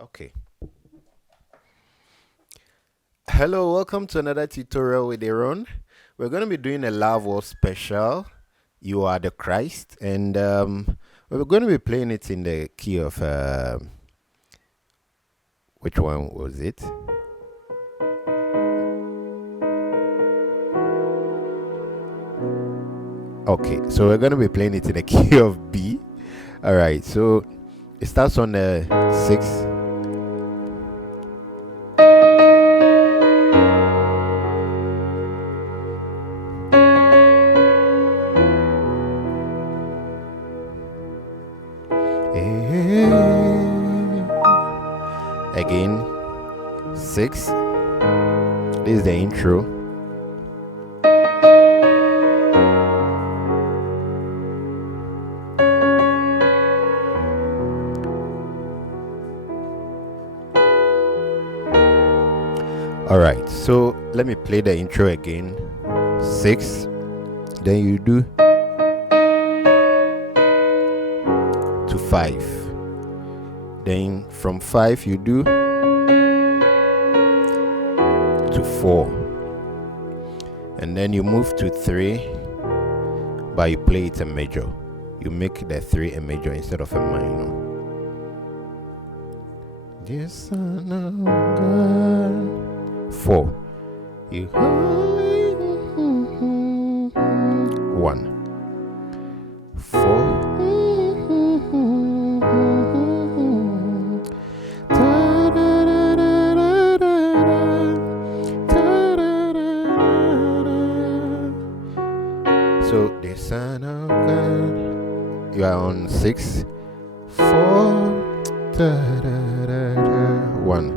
Okay. Hello, welcome to another tutorial with Aaron. We're going to be doing a Loveworld special. You are the Christ, and we're going to be playing it in the key of which one was it? Okay, so we're going to be playing it in the key of B. All right, so it starts on the 6. Again, 6. This is the intro. All right, so let me play the intro again. 6, then you do to 5, then from 5 you do to 4, and then you move to 3, but you play it a major. You make the 3 a major instead of a minor. Dear Son of God. 4, you 1, 4, so the Son of God, you are on 6, 4, 1,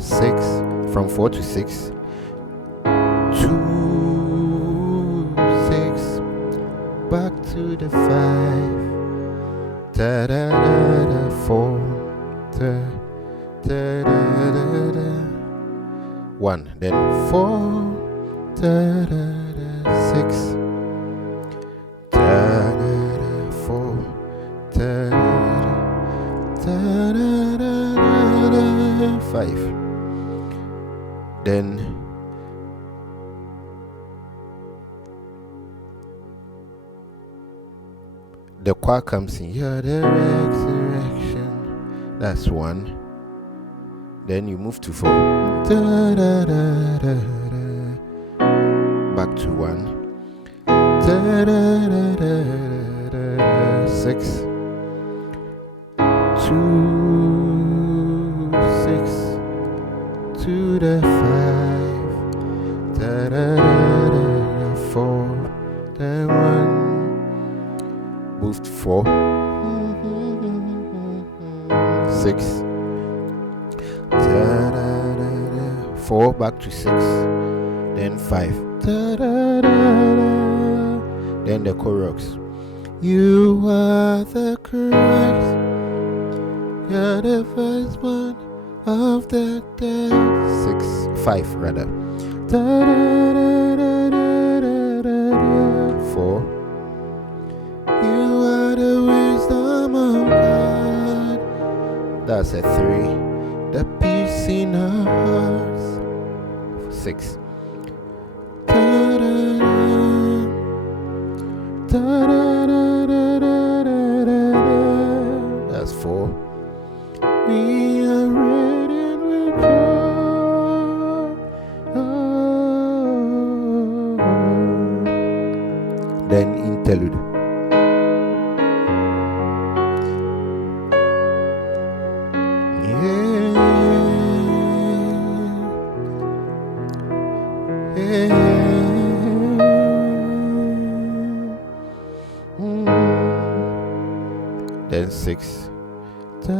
6, from 4 to 6, 2, 6, back to the 5, 4, 1, then 4, 6, 4, 5, then the choir comes in. You're the resurrection. That's 1. Then you move to 4. Back to 1. 6, 2, 6, to the 5, 4, then 1, move to 4, 6, 4, back to 6, then 5, then the chorus. You are the Christ, you're the firstborn of the dead. 5 rather. 4, you are the wisdom of God. That's a 3, the peace in our hearts. 6, that's 4. We are radiant with joy. Then interlude. Then 6, 5,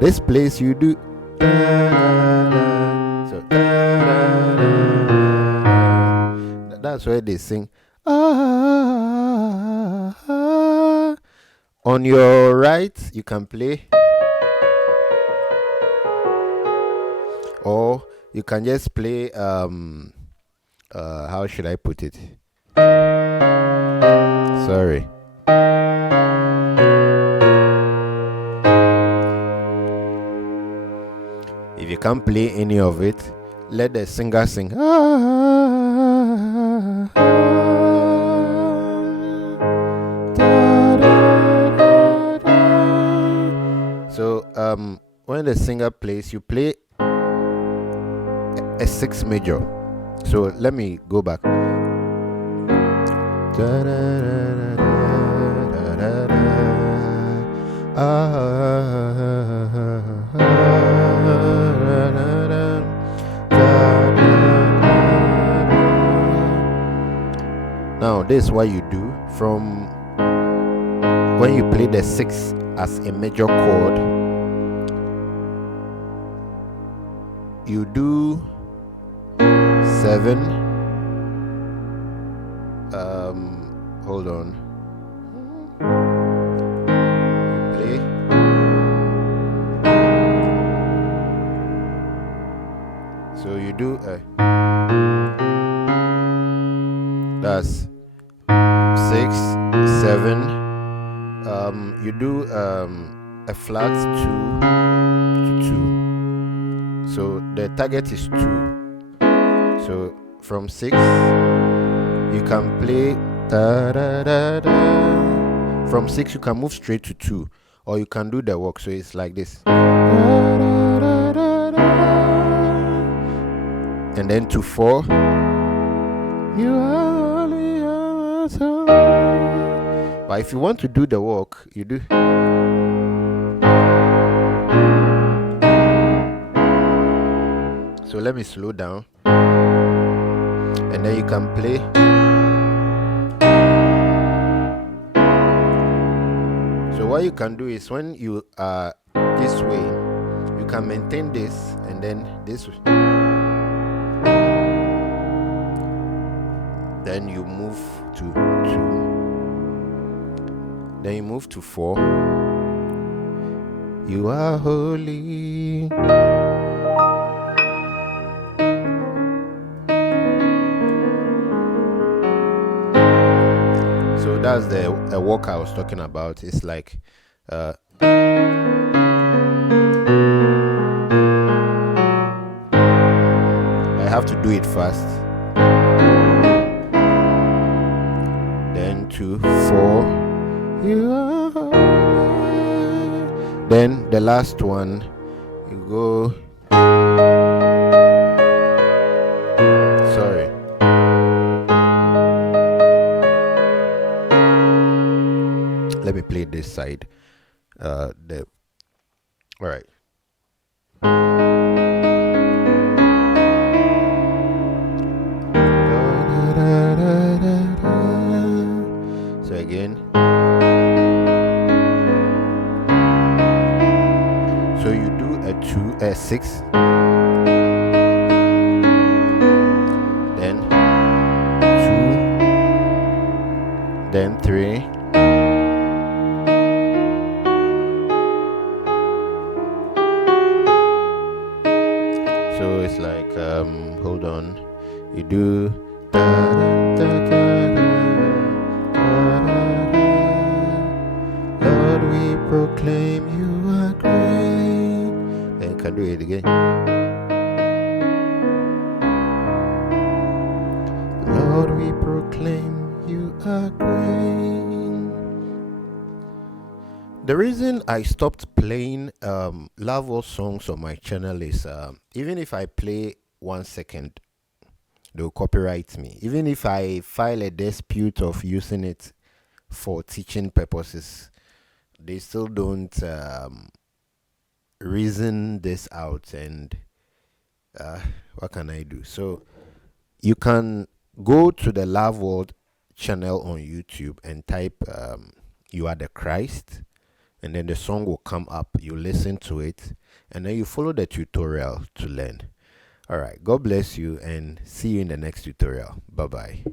this place you do so that's where they sing on your right you can play or you can just play how should I put it? Sorry. If you can't play any of it, let the singer sing. So when the singer plays, you play a 6 major. So let me go back. Now this is what you do from when you play the 6 as a major chord. You do 7. Hold on. Play. So you do that's 6, 7. You do a flat 2 to 2. So the target is 2. So from 6 you can play from 6 you can move straight to 2, or you can do the work. So it's like this, and then to 4 you are only awesome. But if you want to do the work, you do. So let me slow down, and then you can play. So what you can do is when you are this way, you can maintain this, and then this way. Then you move to 2. Then you move to 4. You are holy. So that's the walk I was talking about. It's like I have to do it fast. Then to 4. You are holy. Then the last one, you go. Sorry. Let me play this side. All right. So again. So you do a 6, then 2, then 3. So it's like hold on, you do Lord, we proclaim you are great. Then you can do it again. Lord, we proclaim you are great. The reason I stopped playing Loveworld songs on my channel is even if I play 1 second, they'll copyright me. Even if I file a dispute of using it for teaching purposes, they still don't reason this out, and what can I do? So you can go to the Loveworld channel on YouTube and type You Are the Christ, and then the song will come up. You listen to it, and then you follow the tutorial to learn. All right, God bless you, and see you in the next tutorial. Bye bye.